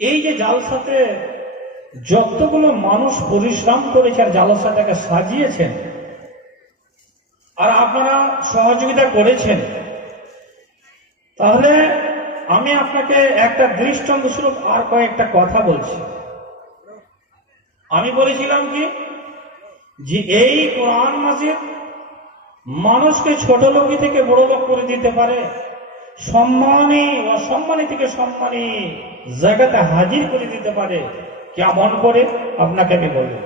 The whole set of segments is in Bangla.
এই যে জালসাতে যতগুলো মানুষ পরিশ্রম করেছে আর জালসাটাকে সাজিয়েছেন আর আপনারা সহযোগিতা করেছেন, তাহলে আমি আপনাকে একটা দৃষ্টান্ত স্বরূপ আর কয়েকটা কথা বলছি। আমি বলেছিলাম কি যে এই কোরআন মাজিদ মানুষকে ছোট লোক থেকে বড় লোক করে দিতে পারে, সম্মানী অসম্মানী থেকে সম্মানী জায়গাতে হাজির করে দিতে পারে। কেমন করে আপনাকে আমি বলি।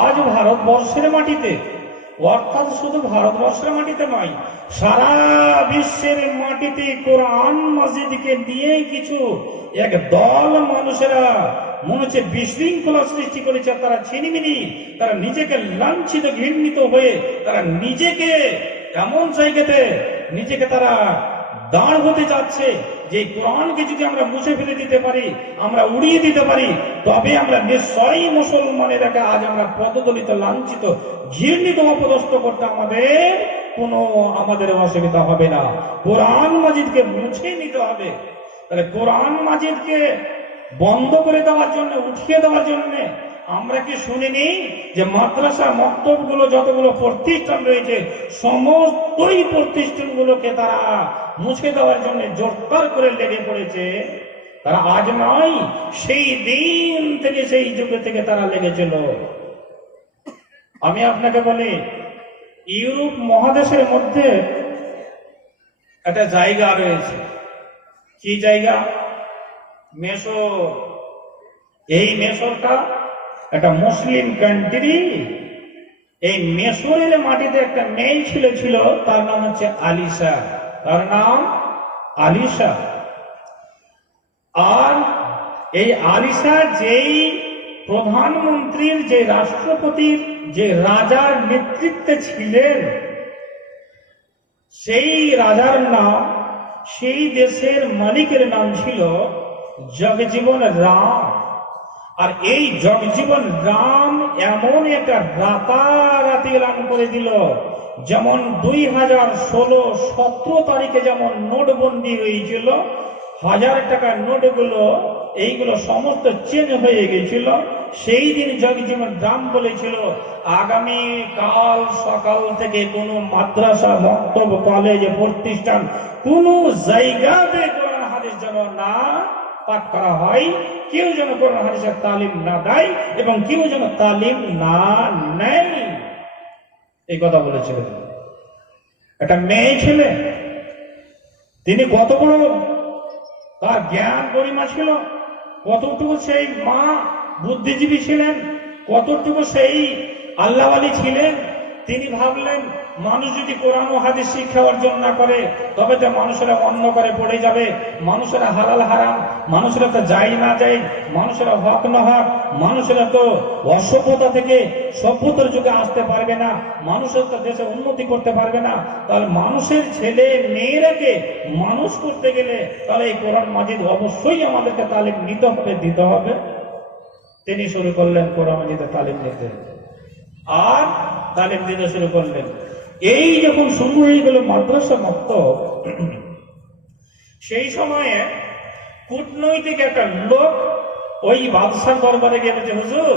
আজ ভারতবর্ষের মাটিতে, অর্থাৎ শুধু ভারতবর্ষের মাটিতে নয়, সারা বিশ্বের মাটিতে কোরআন মাজিদকে নিয়ে কিছু এক দল মানুষেরা মনে হচ্ছে বিশৃঙ্খলা সৃষ্টি করেছে। তারা ছিনিমিনি, তারা নিজেকে লাঞ্ছিত ঘৃণিত হয়ে তারা নিজেকে এমন জায়গাতে নিজেকে তারা দাঁড় হতে যাচ্ছে যে কোরআনকে যদি আমরা মুছে ফেলে দিতে পারি, আমরা উড়িয়ে দিতে পারি, তবে আমরা নিশ্চয়ই মুসলমানেরাকে আজ আমরা পদদলিত, লাঞ্ছিত, ঘৃণিত, অপদস্থ করতে আমাদের অসুবিধা হবে না। কোরআন মাজিদকে মুছে নিতে হবে। তাহলে কোরআন মাজিদকে বন্ধ করে দেওয়ার জন্য, উঠিয়ে দেওয়ার জন্য আমরা কি শুনিনি যে মাদ্রাসা মক্তবগুলো যতগুলো প্রতিষ্ঠান রয়েছে সমস্তই প্রতিষ্ঠানগুলোকে তারা মুছে দেওয়ার জন্য জোরদার করে লেগে পড়েছে। তারা আজ নয়, সেই দিন থেকে, সেই যুগে থেকে তারা লেগেছিল। আমি আপনাকে বলি, ইউরোপ মহাদেশের মধ্যে একটা জায়গা রয়েছে। কি জায়গা? মেসর। এই মেসরটা একটা মুসলিম কান্ট্রি। এই মেসরের মাটিতে একটা মেয়ে ছিল, তার নাম হচ্ছে আলিশা। তার নাম আলিশা। আর এই আলিশা যেই প্রধানমন্ত্রীর, যে রাষ্ট্রপতির, যে রাজার নেতৃত্বে ছিলেন, সেই রাজার নাম, সেই দেশের মালিকের নাম ছিল জগজীবন রাম। আর এই জগজীবন রাম এমন একটা রাতারাতি এলান করে দিল, যেমন 2016-17 তারিখে যেমন নোটবন্দি হয়েছিল, 1000 টাকার নোটগুলো এইগুলো সমস্ত চেঞ্জ হয়ে গেছিল। সেই দিন জগজীবন রাম বলেছিল, আগামী কাল সকাল থেকে কোনো মাদ্রাসা, মক্তব, কলেজ, প্রতিষ্ঠান, কোন জায়গাতে কোরআন হাদিস যেন না পাঠ করা হয়, কেউ যেন কোরআন হাদিসের তালিম না দেয় এবং কেউ যেন তালিম না নেয়। এই কথা বলেছিলেন। একটা মেয়ে ছেলে, তিনি কত বড় তার জ্ঞান গরিমা ছিল, কতটুকু সেই মা বুদ্ধিজীবী ছিলেন, কতটুকু সেই আল্লাহওয়ালি ছিলেন। তিনি ভাবলেন, মানুষ যদি কোরআন ও হাদিস শিক্ষা অর্জন না করে তবে তো মানুষেরা অন্য করে পড়ে যাবে, মানুষেরা হালাল হারাম, মানুষেরা তো যাই না যাই, মানুষেরা হক না হক, মানুষেরা তো অসভ্যতা থেকে সভ্যতার যুগে আসতে পারবে না, মানুষের তো দেশে উন্নতি করতে পারবে না। তাহলে মানুষের ছেলে মেয়েরাকে মানুষ করতে গেলে তাহলে এই কোরআন মাজিদ অবশ্যই আমাদেরকে তালিম নিতে হবে, দিতে হবে। তিনি শুরু করলেন কোরআন মাজিদে তালিম নিতে, আর তালিম দিতে শুরু করলেন। এই যখন শুরু হয়ে গেল মাদ্রাসা মক্তব, সেই সময়ে কূটনৈতিক একটা লোক ওই বাদশার দরবারে গিয়ে বলছে, হুজুর,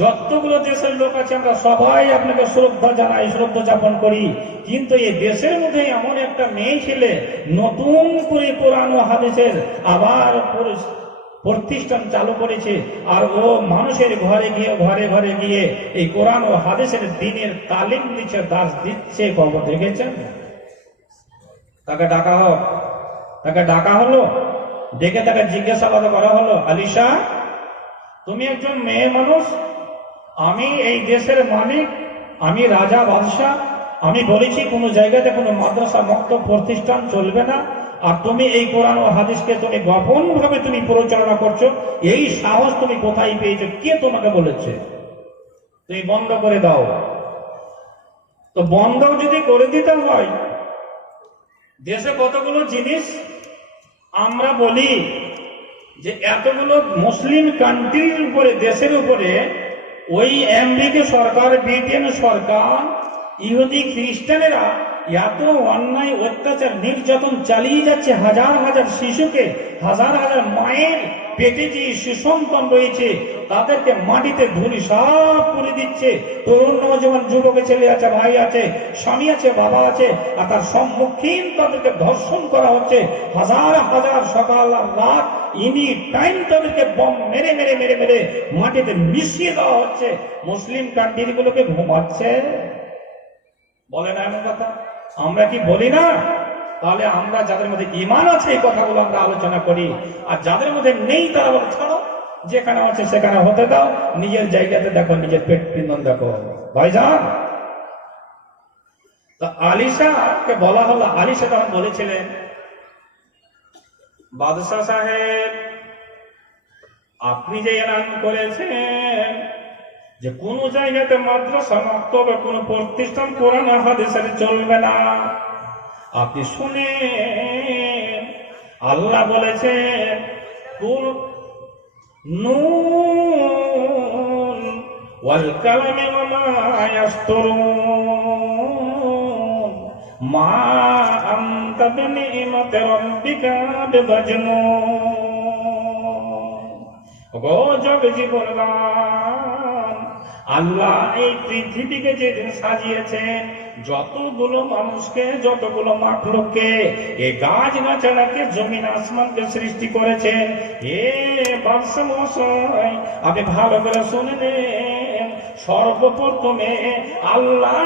যতগুলো দেশের লোক আছে আমরা সবাই আপনাকে শ্রদ্ধা জানাই, শ্রদ্ধা যাপন করি, কিন্তু এই দেশের মধ্যে এমন একটা মেয়ে ছেলে নতুন করে কোরআন ও হাদিসের আবার প্রতিষ্ঠান চালু করেছে, আর ও মানুষের ঘরে ঘরে গিয়ে এই কোরআন ও হাদিসের দ্বীনের তালিম দিচ্ছে, দাস দিচ্ছে। খবর দেখেছেন? তাকে ডাকা হলো, ডেকে তাকে জিজ্ঞাসাবাদ করা হলো, আলিশা, তুমি একজন মেয়ে মানুষ, আমি এই দেশের মালিক, আমি রাজা বাদশাহ, আমি বলেছি কোনো জায়গাতে কোনো মাদ্রাসা মক্তব প্রতিষ্ঠান চলবে না, আর তুমি এই কোরআন ও হাদিসকে তুমি গোপন ভাবে তুমি পরিচালনা করছো, এই সাহস তুমি কোথায় পেয়েছো? কে তোমাকে বলেছে? তুমি বন্ধ করে দাও। তো বন্ধ যদি করে দিতে হয়, দেশে কতগুলো জিনিস আমরা বলি যে এতগুলো মুসলিম কান্ট্রির উপরে, দেশের উপরে ওই আমেরিকা সরকার, ব্রিটেন সরকার, ইহুদি খ্রিস্টানেরা এত অন্যায় অত্যাচার নির্যাতন চালিয়ে যাচ্ছে, হাজার হাজার শিশুকে, হাজার হাজার মায়ের পেটে যে সুসন্তান রয়েছে তাদেরকে মাটিতে ধূলিসাৎ করে দিচ্ছে। তরুণ নওজোয়ান যুবক ছেলে আছে, ভাই আছে, স্বামী আছে, বাবা আছে, আর তার সম্মুখীন তাদেরকে ধর্ষণ করা হচ্ছে। হাজার হাজার সকাল আর রাত ইনি টাইম তাদেরকে বম মেরে মেরে মেরে মেরে মাটিতে মিশিয়ে দেওয়া হচ্ছে। মুসলিম কান্ট্রি গুলোকে ঘুমাচ্ছে, বলে না এমন কথা? আমরা কি বলি না? তাহলে আমরা যাদের মধ্যে ঈমান আছে এই কথাগুলো আমরা আলোচনা করি, আর যাদের মধ্যে নেই তারা বলে ছাড়ো, যেখানে আছে সেখানে হতে দাও, নিজের জায়গাতে দেখো, নিজের পেট পিন্দন দেখো। ভাইজান, তো আলিশাকে বলা হলো, আলিশা তখন বলেছিলেন, বাদশাহ সাহেব আপনি যে এলান করেছেন যে কোন জায়গাতে মাদ্রাসা, মাক্তবা, কোন প্রতিষ্ঠান কোরআন হাদিসের চলবে না, আপনি শুনেন আল্লাহ বলেছেন কুল নুন ওয়াল কালামি ওয়া মা ইয়াসতুরুন মা আনতা বিনিমাতি রাব্বিকা বিমাজনুন। গো জগে জীবন, আল্লাহ এই পৃথিবীকে যেদিন সাজিয়েছেন, যতগুলো মানুষকে, যতগুলো মাখলুককে, এ গাছ গাছালাকে, জমিন আসমানকে সৃষ্টি করেছেন, এ বাদশা মশাই আপনি ভালো করে শুনে নেন। সর্বপ্রথমে আল্লাহ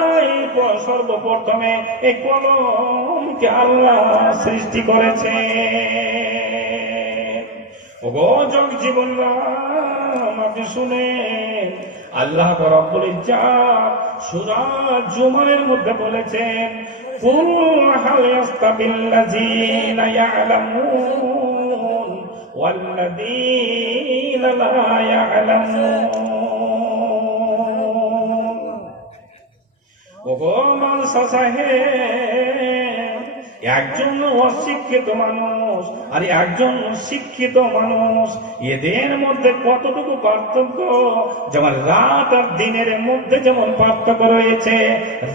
সর্বপ্রথমে এই কলমকে আল্লাহ সৃষ্টি করেছেন। ওগো জগ জীবন, আপনি শুনেন আল্লাহ রাব্বুল ইজ্জাত সূরা জুমারের মধ্যে বলেছেন কুল হাল ইয়াস্তাবিল্লাযীনা ইয়ালামুন ওয়াল্লাযীনা লা ইয়ালামুন। ওগো মানুষ সাহেব, একজন অশিক্ষিত মানুষ আর একজন শিক্ষিত মানুষ, এদের মধ্যে কতটুকু পার্থক্য? যেমন রাত আর দিনের মধ্যে যেমন পার্থক্য রয়েছে।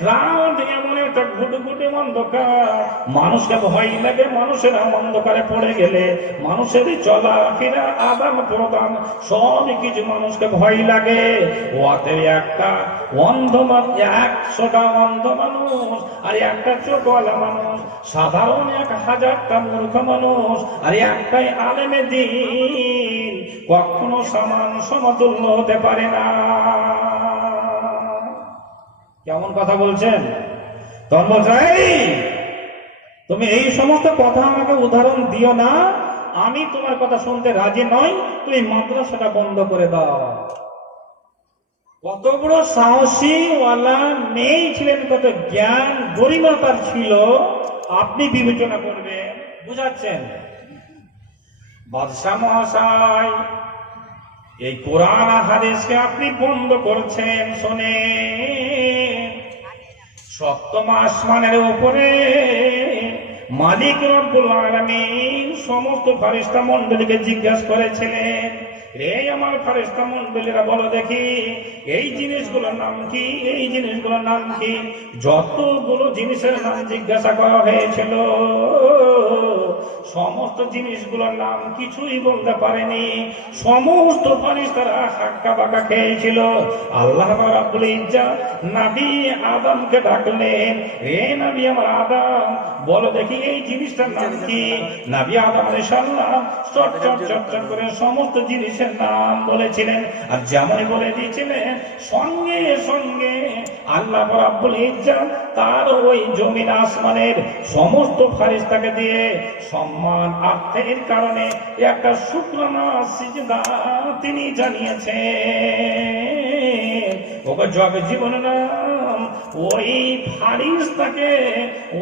রাত এমন একটা ঘুটঘুটে অন্ধকার, মানুষকে ভয় লাগে, মানুষের অন্ধকারে পড়ে গেলে মানুষের চলাফেরা, আদান প্রদান সব কিছু মানুষকে ভয় লাগে। ওতে একটা অন্ধ মানুষ, 100টা অন্ধ মানুষ আর একটা চোখওয়ালা মানুষ, সাধারণ 1000টা মূর্খ মানুষ আর একটাই আলেমে দ্বীন, কখনো সমান সমতুল্য হতে পারে না। কেমন কথা বলছেন? তখন বলছে তুমি এই সমস্ত কথা আমাকে উদাহরণ দিও না, আমি তোমার কথা শুনতে রাজি নই, তুমি মাদ্রাসাটা বন্ধ করে দাও। কত বড় সাহসী ওয়ালা মেয়ে ছিলেন, কত জ্ঞান গরিমা তার ছিল, আপনি বিবেচনা করবেন। বুঝাচ্ছেন বাদশাহ মহাশয়, এই কোরআন হাদিসকে আপনি বন্ধ করছেন। শোনে, সপ্তম আসমানের উপরে মালিক রব্বুল আলামিন সমস্ত ফেরেশতা মণ্ডলীকে জিজ্ঞাসা করেছিলেন, রে আমার ফেরেশতা মণ্ডলীরা বলো দেখি এই জিনিসগুলোর নাম কি, এই জিনিসগুলোর নাম কি? যতগুলো জিনিসের নাম জিজ্ঞাসা করা হয়েছিল সমস্ত জিনিসগুলোর নাম কিছুই বলতে পারেনি। সমস্ত ফেরেশতারা হাক্কা বাঁকা খেয়েছিল। আল্লাহ রাব্বুল ইজ্জত নবী আদমকে ডাকলেন, রে নবী আমার আদম বলো দেখি এই জিনিসটার নাম কি? নবী আদম আলাইহিস সালাম চট চট চট চট করে সমস্ত জিনিসের নাম বলেছিলেন, আর যেমন বলে দিয়েছিলেন সঙ্গে সঙ্গে আল্লাহ রাব্বুল ইজ্জত তার ওই জমিন আসমানের সমস্ত ফেরেশতাকে দিয়ে সম্মান আর্থের কারণে একটা শুকরানা সিজদা তিনি জানিয়েছেন। ওকে জগ জীবন নাম ওই ফারিস্তাকে,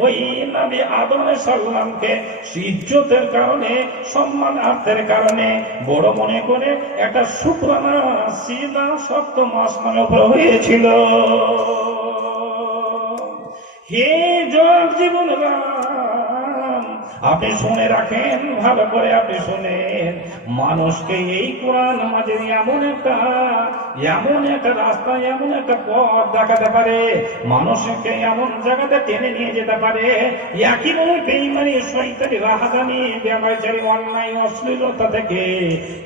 ওই নবী আদম আলাইহিস সালামকে ইজ্জতের কারণে, সম্মান আর্থের কারণে বড় মনে করে একটা শুকরানা সিজদা সপ্তম আসমানের উপর হয়েছিল। হে জগ জীবন রাম, আপনি শুনে রাখেন, ভালো করে আপনি শুনেন, মানুষকে এই কোরআন মাঝে এমন একটা রাস্তা, এমন একটা পথ দেখাতে পারে, মানুষকে এমন জায়গাতে টেনে নিয়ে যেতে পারে, একইভাবে বেঈমানি, শয়তানি, রাহাজানি, ব্যভিচারী, অন্যায়, অশ্লীলতা থেকে,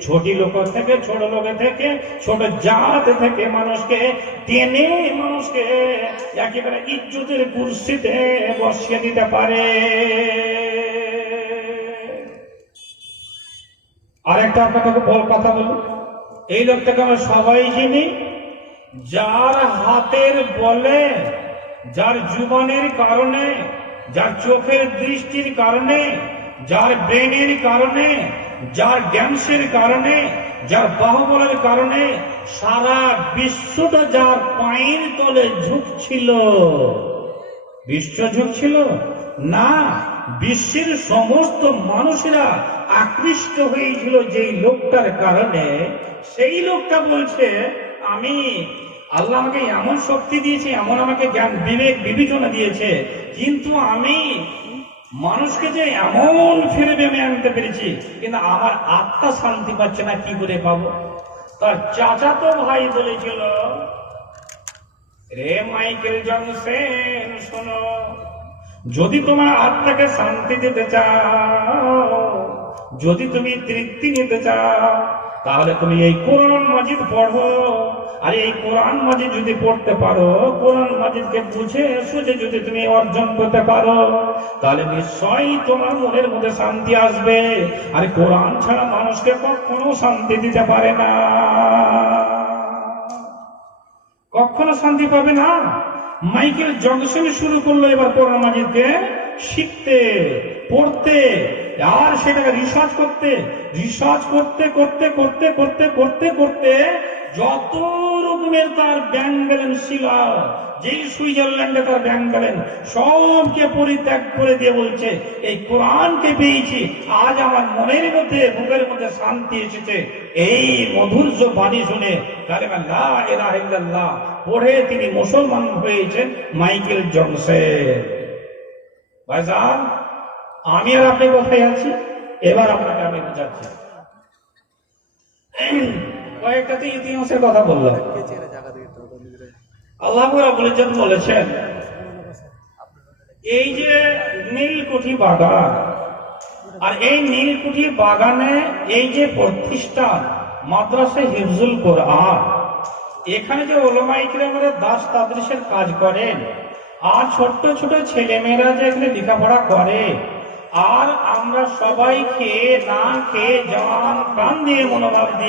ছোট লোক থেকে, ছোট লোক থেকে, ছোট জাত থেকে মানুষকে টেনে, মানুষকে একেবারে ইজ্জতের কুরসিতে বসিয়ে দিতে পারে। আরেকটা আপনাকে কথা বলুন, এই লোকটাকে আমরা সবাই চিনি, যার হাতের বলে, যার জীবনের কারণে, যার চোখের দৃষ্টির কারণে, যার ব্রেনের কারণে, যার জ্ঞানের কারণে, যার বাহুবলের কারণে সারা বিশ্বটা যার পায়ের তলে ঝুঁকছিল। বিশ্ব ঝুঁকছিল না, বিশ্বের সমস্ত মানুষেরা আকৃষ্ট হয়েছিল যেই লোকটার কারণে। সেই লোকটা বলছে, আমি আল্লাহ আমাকে এমন শক্তি দিয়েছে, এমন আমাকে জ্ঞান, বিবেক, বিবেচনা দিয়েছে, কিন্তু আমি মানুষকে যে এমন ফিরে বেমে আনতে পেরেছি, কিন্তু আমার আত্মা শান্তি পাচ্ছে না, কি করে পাবো? তার চাচাতো ভাই বলেছিল, রে মাইকেল জনসন, শোনো, যদি তোমার আত্মাকে শান্তি দিতে চাও, যদি তুমি তৃপ্তি নিতে চাও, তাহলে তুমি এই কোরআন মাজিদ পড়ো। আর এই কোরআন মাজিদ যদি পড়তে পারো, কোরআন মাজিদকে বুঝে সুঝে যদি তুমি অর্জন করতে পারো, তাহলে নিশ্চয়ই তোমার মনের মধ্যে শান্তি আসবে। আর কোরআন ছাড়া মানুষকে কখনো শান্তি দিতে পারে না, কখনো শান্তি পাবে না। মাইকেল জংশন শুরু করলো এবার কোরআন মাজিদকে শিখতে, পড়তে, আর সেটাকে রিসার্চ করতে করতে করতে করতে করতে করতে যত রকমের তার ব্যাংক ব্যালেন্স ছিল, যেই সুইজারল্যান্ডে তার ব্যাংক ব্যালেন্স সবকে পরিত্যাগ করে দিয়ে বলছে, এই কোরআনকে পেয়েছি, আজ আমার মনের মধ্যে, বুকের মধ্যে শান্তি এসেছে। এই মধুর্য বাণী শুনে কালেমা লা ইলাহা ইল্লাল্লাহ পড়ে তিনি মুসলমান হয়েছেন মাইকেল জনসন। ভাইজান, আমি আর আপনি কোথায় আছি? এবার আপনাকে আমি বোঝাচ্ছি। কয়েকটাতে ইতিহাসের কথা বললাম। আল্লাহ রাব্বুল ইজ্জত বলেছেন, এই যে নীলকুঠি বাগান, আর এই নীলকুঠি বাগানে এই যে প্রতিষ্ঠান মাদ্রাসা হিফজুল কোরআন, এখানে যে উলামায়ে কিরামের দাস তাদরিসের কাজ করেন, আর ছোট্ট ছোট ছেলেমেয়েরা যে এখানে লেখাপড়া করে, আর আমরা সবাই খেয়ে না খেয়ে জান প্রাণ দিয়ে মনোভাব দিয়ে